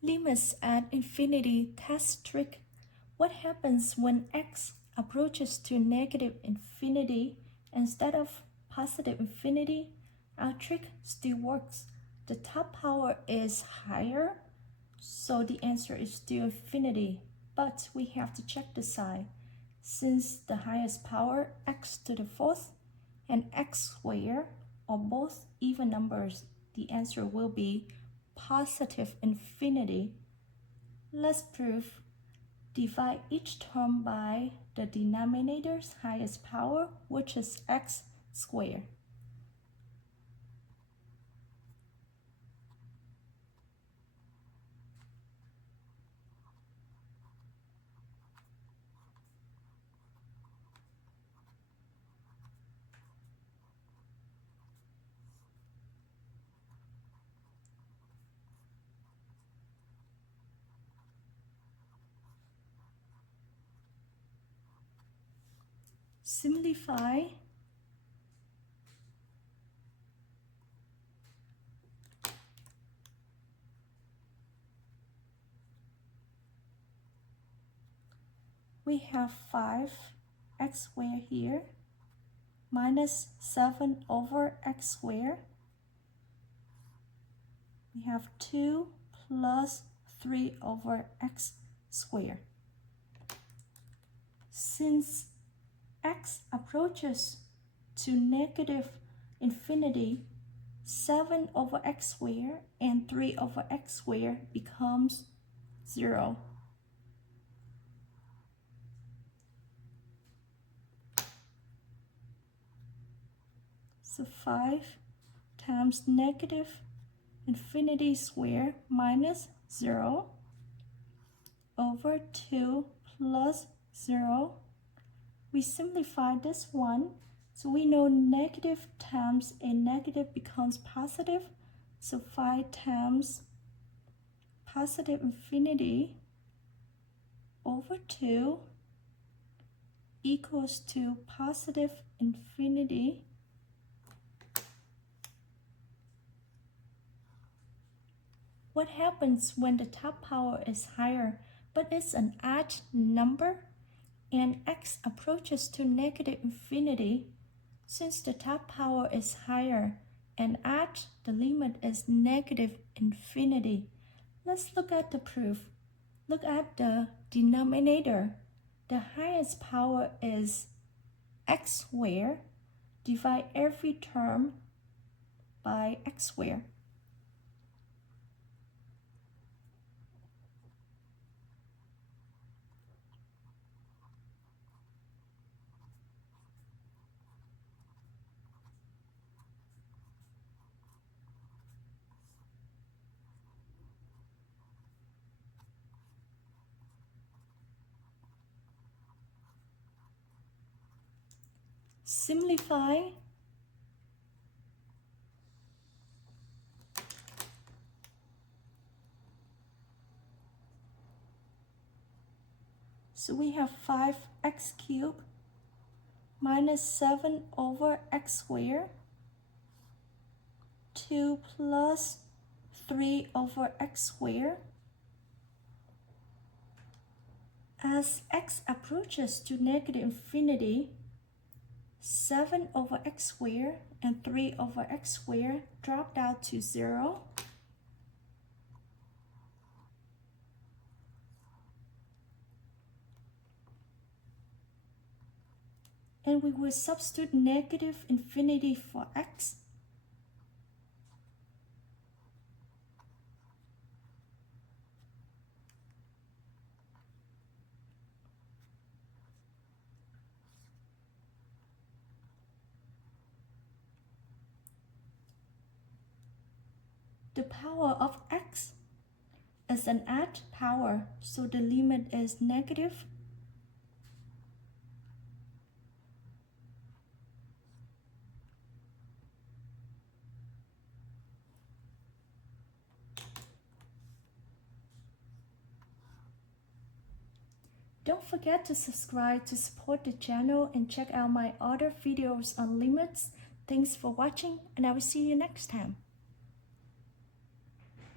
Limits at infinity test trick. What happens when x approaches to negative infinity instead of positive infinity? Our trick still works. The top power is higher, so the answer is still infinity, but we have to check the sign. Since the highest power, x to the fourth, and x squared are both even numbers, the answer will be positive infinity. Let's prove. Divide each term by the denominator's highest power, which is x squared. Simplify. We have 5x squared here minus 7 over x squared. We have 2 plus 3 over x squared. Since x approaches to negative infinity, 7 over x squared and 3 over x squared becomes 0. So 5 times negative infinity squared minus 0 over 2 plus 0. We simplify this one, so we know negative times a negative becomes positive. So 5 times positive infinity over 2 equals to positive infinity. What happens when the top power is higher, but it's an odd number, and x approaches to negative infinity? Since the top power is higher and odd, the limit is negative infinity. Let's look at the proof. Look at the denominator. The highest power is x squared. Divide every term by x squared. Simplify. So we have 5x cubed minus 7 over x squared, 2 plus 3 over x squared. As x approaches to negative infinity, 7 over x squared and 3 over x squared drop down to 0. And we will substitute negative infinity for x. The power of x is an odd power, so the limit is negative. Don't forget to subscribe to support the channel and check out my other videos on limits. Thanks for watching, and I will see you next time.